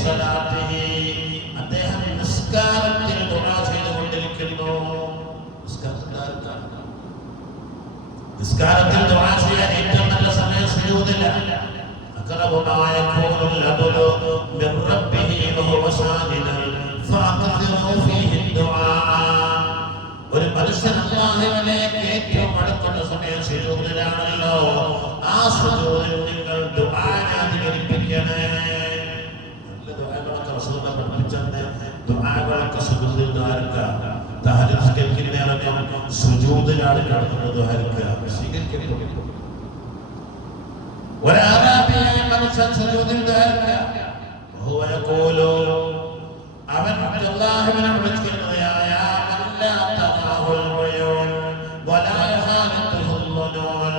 സ്വലാത്തിഹി അദ്ദേഹം നിസ്കാരത്തിൽ ദുആ ചെയ്തുകൊണ്ടിരിക്കുന്നു. നിസ്കാരത്തിൽ ദുആ ചെയ്യാൻ ഏറ്റവും നല്ല സമയം സുജൂദിലാണ്. അഖറബു മാ യകൂനുൽ അബ്ദു മിർ റബ്ബിഹി വഹുവ സാജിദൻ ഫഅക്സിറു ഫീഹി ദുആ. ഒരു മനുഷ്യൻ അല്ലാഹുവിലേക്ക് ഏറ്റവും അടുക്കുന്ന സമയം സുജൂദിലാണല്ലോ. ആ സുജൂദിൽ നിങ്ങൾ ദുആ അധികരിപ്പിക്കണേ. നല്ല ദുആകളൊക്കെ റസൂലുള്ളാഹി പഠിപ്പിച്ചത് ദുആകളൊക്കെ സുജൂദിൽ ദ്വാരക്കാം. തഹജ്ജുദ് നിസ്കരിക്കുന്നതിനൊക്കെ സുജൂദിലാണ് കിടക്കുന്നത്. ദ്വാരക്കുക സ്വീകരിക്കപ്പെടും. ഒരാറാബിയായ മനുഷ്യൻ സുജൂദിൽ ദ്വാരക്കുക. വഹുവ യഖൂലു അവൻ അല്ലാഹുവിനെ വിളിക്കുന്നത് യാ മൻ ലാ തറാഹുൽ ഉയൂൻ വലാ യഹാലത്തുൽ ളുനൂൻ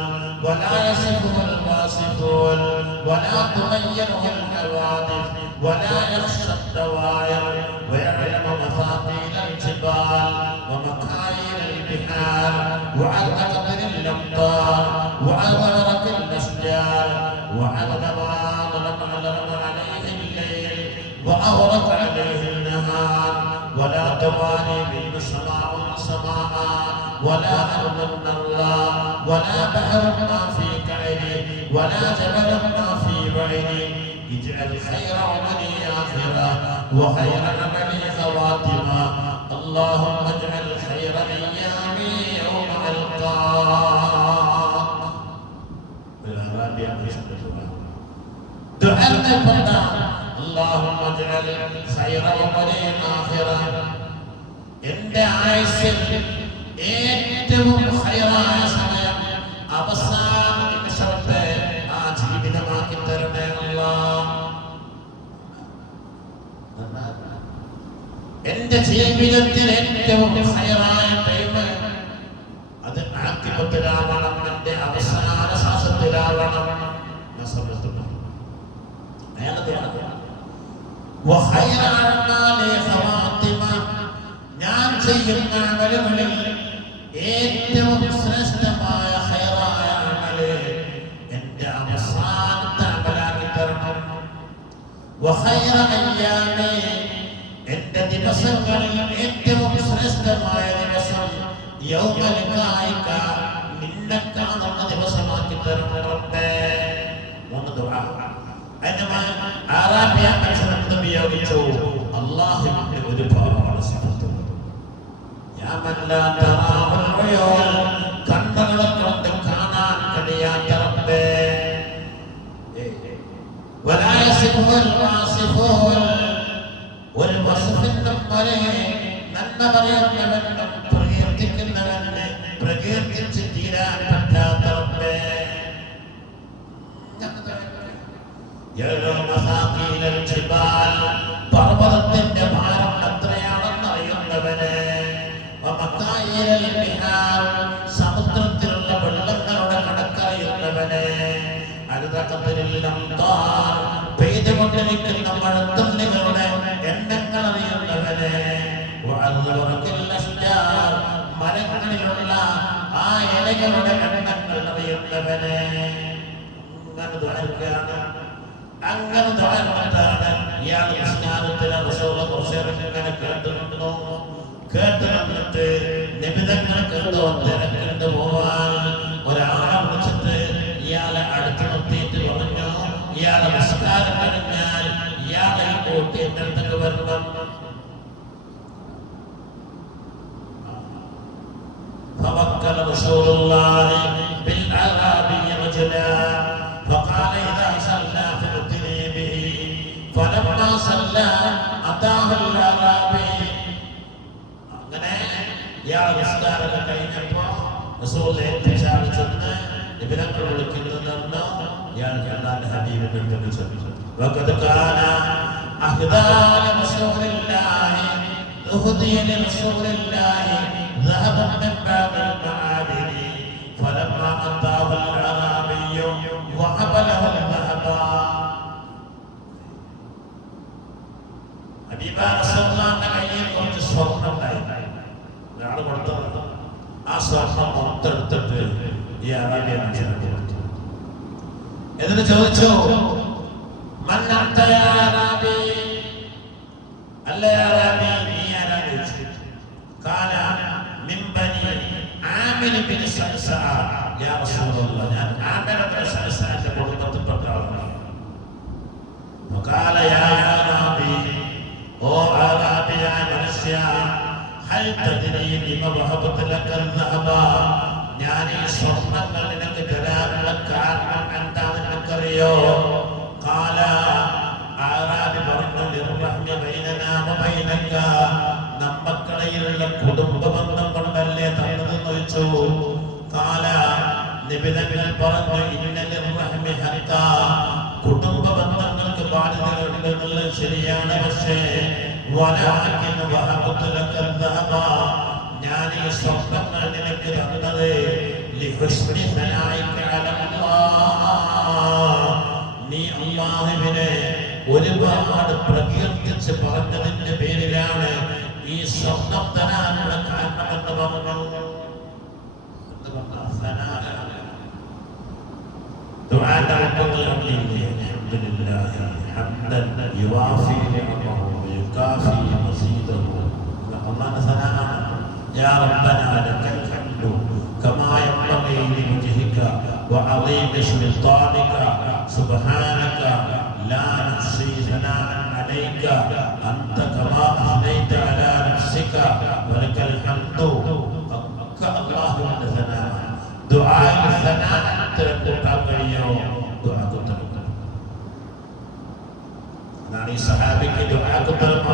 വലാ യസിഫുൽ വാസിഫൂൻ വലാ തുമയ്യറുൽ ഹവാദിസ് വലാ യഖ്ശad ദവായിർ ويعلم مفاقيل الجبال ومكاين البحار وعدد قدر الأمطار وعدد ورق الأشجار وعدد ما ظلم عليه الليل وأورق عليه النهار ولا تواري بين سماء سماء ولا أرض الله ولا بحر ما في كعبه ولا جبل ما في بعينه اجعل خير عملي آخرة وخير عملي خواتمة اللهم اجعل خير أيامي يوم ألقاك. دعاء اللهم اجعل خير عملي آخرة. എന്റെ ആയുസ്സിൽ ഏറ്റവും ഖൈറായ സമയം അവസാന നിമിഷത്തെ ആ ജീവിതമാക്കി തരണേ അല്ലാഹ്. എന്റെ ജീവിതത്തിൽ ഏറ്റവും ഖൈറായ ടൈം അത് ആഖിബത്തിലാവണം. എന്റെ അവസാന ശ്വാസത്തിലാവണം. ഞാൻ ചെയ്യുന്ന അമലുകളിൽ ഏറ്റവും ശ്രേഷ്ഠമായ ഖൈറായ അമല് എന്റെ അവസാനത്തെ അമലാക്കി തരണം. വഖൈറ അയ്യാമി എന്റെ ദിവസങ്ങളിൽ ഏറ്റവും ശ്രേഷ്ഠമായ ദിവസം യൗമൽ ലിഖായിക നിന്നെ കാണുന്ന ദിവസമാക്കി തരണം റബ്ബേ. മൂന്ന് ദുആ. അറാബിയ അക്ഷരം ഉപയോഗിച്ചു. അല്ലാഹുവിന്റെ ഒരുപാട് സിഫത്തുകൾ. യാ മൻ ലാ തറാഹുൽ ഉയൂൻ കണ്ണുകളെ കൊണ്ട് കാണാൻ കഴിയാത്ത റബ്ബേ. വലാ യസിഫുൽ വാസിഫൂൻ ഒരു വസ്തുവിനും പോലെ നന്മ പറയുന്നവനും പ്രകീർത്തിക്കുന്നവനെ പ്രകീർത്തിച്ച് തീരാൻ പറ്റാത്ത റബ്ബേ. പർവ്വതത്തിന്റെ ഭാരം എത്രയാണെന്ന് അറിയുന്നവനെ, സമുദ്രത്തിലുള്ള വെള്ളങ്ങളുടെ കണക്കറിയുന്നവനെ, പെയ്തുകൊണ്ടിരിക്കുന്ന മഴത്തുള്ളികളുടെ എണ്ണങ്ങൾ അറിയുന്നവനെ, മരങ്ങളിലുള്ള ആ ഇലകളുടെ എണ്ണങ്ങൾ അറിയുന്നവനെ. അങ്ങനെ തുടർന്നിട്ടാണ് ഇയാൾ നിസ്കാരത്തിലെ ഇങ്ങനെ കേട്ട് വന്നിട്ട് നിബിധങ്ങൾക്ക് എന്തോ തിരക്കിട്ട് പോവാൻ ഒരാളെ വിളിച്ചിട്ട് ഇയാളെ അടുത്ത് നിർത്തിയിട്ട് പറഞ്ഞു, ഇയാളെ നിസ്കാരം കഴിഞ്ഞാൽ ഇയാളെ കൂട്ടി എന്റെ അടുത്തേക്ക് വരണം. فوكل رسول الله بالأعرابي رجلا فقال إذا صلى فأتني به فلما صلى أتاه الأعرابي. അങ്ങനെ ഇയാൾ നിസ്കാരം കഴിഞ്ഞപ്പോൾ റസൂൽ ചെന്ന് നിബിധങ്ങൾ വിളിക്കുന്നതെന്ന് ഇയാൾ അല്ലാഹുവിന്റെ ഹബീബിനെ വിളിച്ചു. വഖദ് കാന അഹ്ദാന റസൂലില്ലാഹി ഉഹദിയ ലിറസൂലില്ലാഹി ذهبا من باب المعادن فلما أتاه الأعرابي وهب له الذهب. ഹബീബാ റസൂലുള്ളാഹിന്റെ കയ്യിൽ കുറച്ച് സ്വർണ്ണം ഉണ്ടായിരുന്നു. ഒരാൾ കൊടുത്തത് ആ സ്വർണ്ണം പുറത്തെടുത്തിട്ട് ഈ അറബിയ മനുഷ്യനെ കൊടുത്തു. എന്നിട്ട് ചോദിച്ചു, മൻ അൻത യാ അറബി, അല്ല യാ റബ്ബി നീ ആരാണ് ചോദിച്ചു. ഖാല മിൻ ബനി ആമിർ ബിൻ സഅസഅ യാ റസൂലല്ലാഹ് ഞാൻ ആമിർ ബിൻ സഅസഅന്റെ കുടുംബത്തിൽപ്പെട്ട ആളാണ്. ഖാല യാ റബ്ബി ഓ അറാബിയായ മനുഷ്യ ഹൽ തദ്രി ലിമ വഹബത ലക الذهب ഞാൻ ഈ സ്വർണ്ണങ്ങൾ നിനക്ക് തരാനുള്ള കാരണം എന്താണെന്ന് നിനക്കറിയോ? ഖാല അറാബി പറഞ്ഞു ലിർഹമി ബൈനനാ വബൈനക നമ്മക്കിടയിലുള്ള കുടുംബ ബന്ധം കൊണ്ടല്ലേ തന്നതെന്ന് ചോദിച്ചു. ഖാല നബി തങ്ങൾ പറഞ്ഞു ഇന്ന ലിർഹമി ഹഖ കുടുംബ ബന്ധങ്ങൾക്ക് ബാധ്യതകളുണ്ട് എന്നുള്ളത് ശരിയാണ്. പക്ഷേ വലാകിൻ വഹബതു ലക الذهب ഞാൻ ഈ സ്വർണ്ണങ്ങൾ നിനക്ക് തന്നത് ലിഹുസ്നി സനായിക അലല്ലാഹ് നീ അല്ലാഹുവിനെ ഒരുപാട് പ്രകീർത്തിച്ച് പറഞ്ഞതിന്റെ പേരിലാണ് ഈ സ്വർണം തരാനുള്ള കാരണമെന്ന് പറഞ്ഞു. ദുആന്റെ അൽഹംദുലില്ലാഹി ഹംദൻ യുവാഫി നിഅമഹു വയുകാഫി മസീദഹു അല്ലാഹുവിന്റെ സനാഅ يا ربنا لك الحمد كما ينبغي لوجهك وعظيم سلطانك سبحانك لا نحصي ثناء عليك أنت كما أثنيت على نفسك ولك الحمد اللهم ثناء دعاء الثناء تركك اليوم دعاء تركك يعني صحابك دعاء تركك